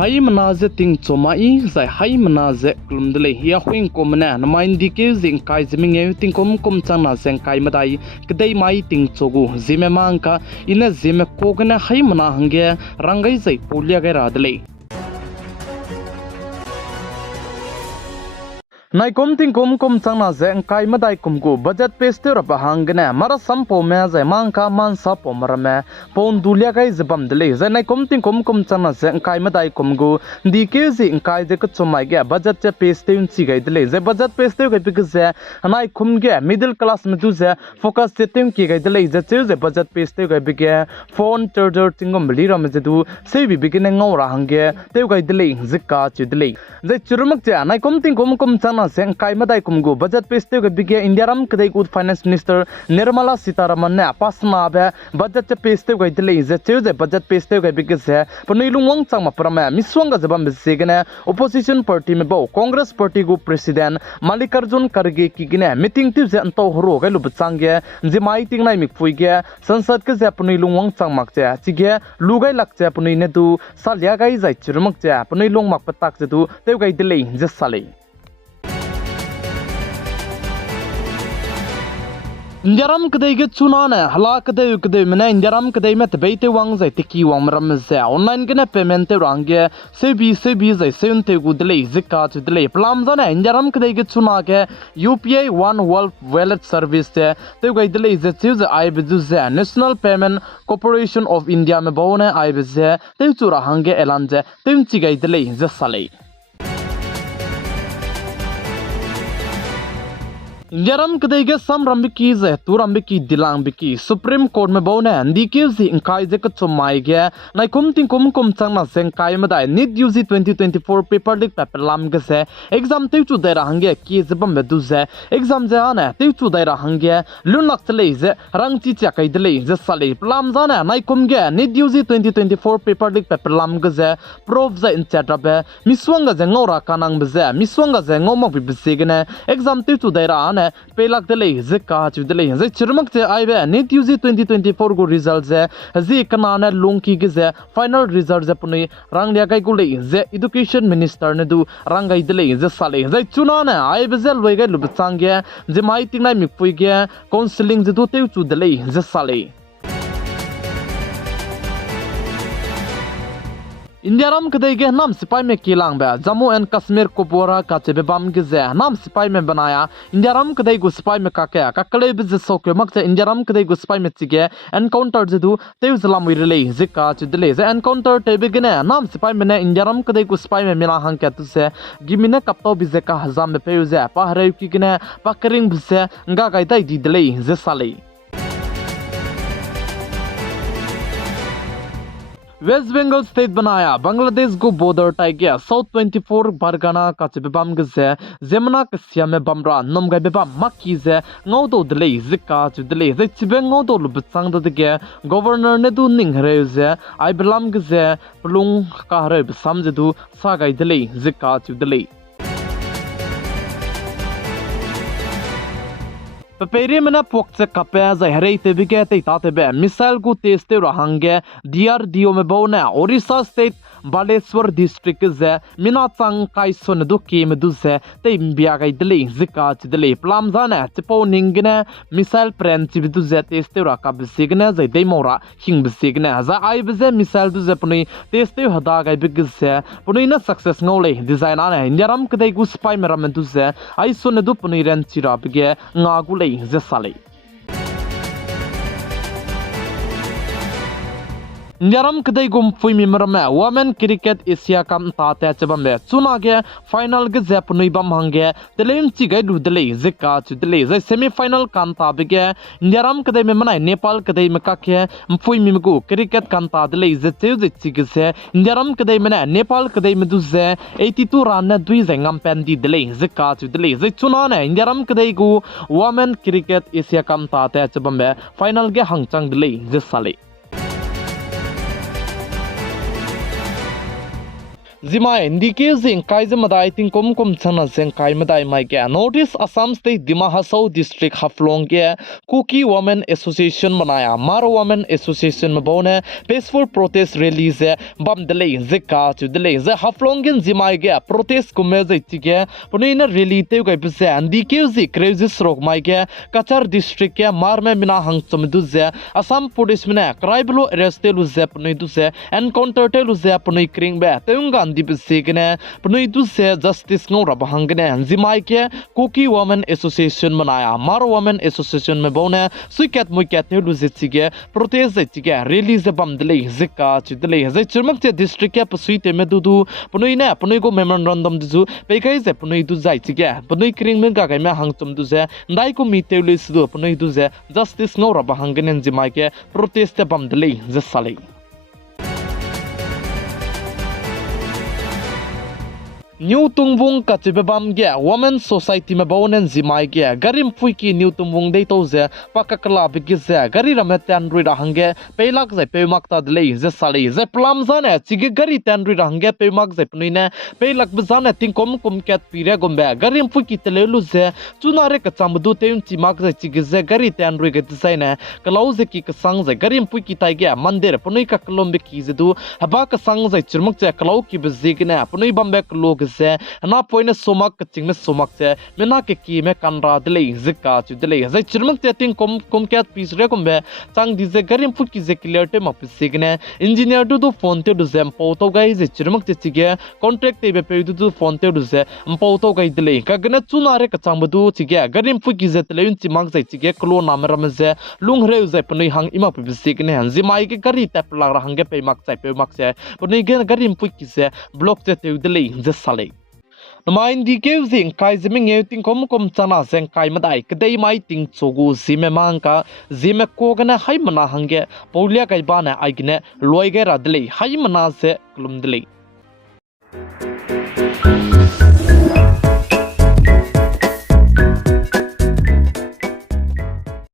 Haimanaze ting chomai zai haimanaze klumdele ya huing komna na main dike zing kai zeminge ting kom changna zeng kai madai kedai mai ting chogu ZemeMaNka ina zeme kogna haimana hange rangai zai polia ga radle Nai kom ting kom changna zeng kai madai kumgu budget pester apa hangna mara sampo me ZemeMaNka man sa pomarame pon dulia kai zebam dele zai nai kom ting kom changna zeng kai madai kumgu dike zing kai de chomai ge budget che pester unchi gai dele zai budget pester ge bigze nai kum ge middle class me du ze focus setting ki gai dele ze budget pester ge bige phone charger tingom liram ze du sei bi bigine ngora hange te gai dele zikka chi dele zai churumak che nai kom ting kom changna Zeng kai madai kumgu budget peste ge bige India ram kadai good finance minister Nirmala Sitaraman ne pasna be budget peste ge dile je che budget peste ge bige se pnoi lungwang changma prama miswanga jabam segene opposition party me bo congress party gu president Mallikarjun Kharge ki gine meeting tiu je anto horo ge lu bchangge jimai ting nai mikpui ge sansad ke je pnoi lungwang changmak che chige lugai lakche pnoi ne du salya gai jai chirmak che pnoi lungmak patak je du teu gai dile je sale Indiaram kadai ge chunane hala kadai mena indiaram kadai met beite wang zai tiki wang maram ze online gene payment te range sebi zai seunte gu dele zikka chu dele plam zane indiaram kadai ge chuna ge UPI one world wallet service te gai dele ze chu ze ai bezu ze National Payment Corporation of India me bone ai beze te chu ra hange elanje tem chi gai dele ze sale Indiaram kadai ge sam rambiki ze tu rambiki dilang biki Supreme Court me bone ndike zi inkai ze kachomai ge nai kum changna zeng kai madai NEET UG 2024 paper leak paper lam ge se exam te chu dai ra hange ki zebam me du ze exam ze ana te chu dai ra hange lunak chale ze rang chi cha kai dele ze sale plam zana nai kum ge NEET UG 2024 paper leak paper lam ge ze prof ze in chat rabe miswanga ze ngora kanang be ze miswanga ze ngomok bi se ge ne exam te chu dai ra pelak dele zikka chu dele ze chirmak che aibe NEET UG 2024 go result ze zi kanana lungki ge ze final result ze puni ranglia kai gule ze education minister ne du rangai dele ze sale ze chunana aibe ze loiga lubchangge ze mai tingnai mikpui ge counseling ze du teu chu dele ze sale Indiaram kadai ge nam sipai me kilang ba Jammu and Kashmir Kupwara ka chebe bam ge ze nam sipai me banaya Indiaram kadai gu sipai me ka ka kale be ze sokyo mak che Indiaram kadai gu sipai me chige encounter je du teu zalam wi relay zikka chu dele ze encounter te be ge ne nam sipai me ne Indiaram kadai gu sipai me mina hang ka tu se gimine kapto bi ze ka hazam me pe ze pa hare ki ge ne pakering bi se nga kai dai di dele ze sale West Bengal state banaya Bangladesh go border taigia South 24 Bargana ka chebam gze ZemeMaNka siame bamra nom gai beba makki ze ngaudo dele zikka chu dele ze chibe ngaudo lubchang da de governor ne du ning hre ze ai belam gze plung ka hre sam je du sa gai dele zikka chu dele Paperi mena pokche kapya za herete bige te tate be missile gu teste rahange DRDO me bone Orissa state Baleswar district ze mina chang kai son du ke me du ze te imbia gai dele zika chi dele plam zana chipo ningne missile pren chi du ze teste ra ka bisigne ze demora hing bisigne za ai be missile du ze puni teste hada gai big ze puni na success ngole design ana indiaram kadai gu spy meram du ze ai son du puni ren chi ra bige ngagule ze sale Indiaram kadai gum fui mi marame women cricket Asia kam ta ta chabam be chuna ge final ge zep nui bam hange telem chi gai du dele zikka chu dele ze semi final kan ta be ge Indiaram kadai me manai Nepal kadai me ka ke fui mi gu cricket kan ta dele ze cheu ze chi ge se Indiaram kadai me na Nepal kadai me du ze 82 ran na dui ze ngam pen di dele zikka chu dele ze chuna na Indiaram kadai gu women cricket Asia kam ta ta chabam be final ge hangchang dele ze sale Zima indike zing kai zemadai ting kom chana zeng kai madai mai ke notice Assam State Dima hasao district Haflong ke Kuki Women Association manaya Mar Women Association mabone peaceful protest rally ze bam dele zeka chu dele ze Haflong gen zima ke protest kume ze tige punina rally te kai pse indike zi crisis rok mai ke Kachar district ke Mar me mina hang chumdu ze Assam police mena crime arrest lu ze punai du ze encounter te lu ze punai kring be teunga Dipsigene, Punuitu se Justice no Rabahangane, Zimaike, Kuki Women Association Manaya, Mar Women Association Mebone, Suikat Mukat Luzitsige, Protest Zitige, release the Bamdele, Zika, Chidele, Zechurmakte district Pasuite Medudu, Punuina, Punugo Memorandum Dizu, Peka is a Punuitu Zaitige, Punuikring Mengakame Hangtum Duze, Naiko Mitelis do Punuiduze, Justice no Rabahangane, Zimaike, Protest the Bamdele, Zesali. New Tungvung Katibam ge Women Society me bonen zimai ge garim fuiki New Tungvung de toze pakakla bigize gari ramete android hange pelak ze pemakta dele ze sali ze plam zane chige gari tandroid hange pemak ze pnuine pelak bizane tingkom ket pire gombe garim fuiki telelu ze tunare ka chamdu teun chimak ze chige ze gari tandroid ge design kalau ze ki kasang ze garim fuiki tai ge mandir pnui ka kolombe ki ze du haba ka sang ze chirmuk ze kalau ki bizigne pnui bambe log से ना पोइने सोमक चिंगने सोमक से मेना के की में कंरा दले जिका चु दले जे चिरमक ते तिंग कोम क्या पीस रे कोम बे चांग दिजे गरिम फुट की जे क्लियर टे मप सिगने इंजीनियर दु फोन ते दु जेम पोतो गाई जे चिरमक ते चिगे कॉन्ट्रैक्ट ते बे पे दु फोन ते दु जे पोतो गाई दले का गने चुनारे का चांग बदु चिगे गरिम फुट की जे तले चिमाक जे चिगे क्लो नाम रम जे लुंग रे जे पनई हंग इमा पे सिगने हंजी माई के गरी तप लाग हंगे पे मक चाइ पे मक से पनई गे गरिम फुट की जे ब्लॉक ते दले जे साले Namain di keu zing kai ZemeMaNka ting kom chana zeng kai madai kedai mai ting chogu ZemeMaNka zeme ko gana hai mana hange paulia kai bana ai gine loi ge radle hai mana se klum dele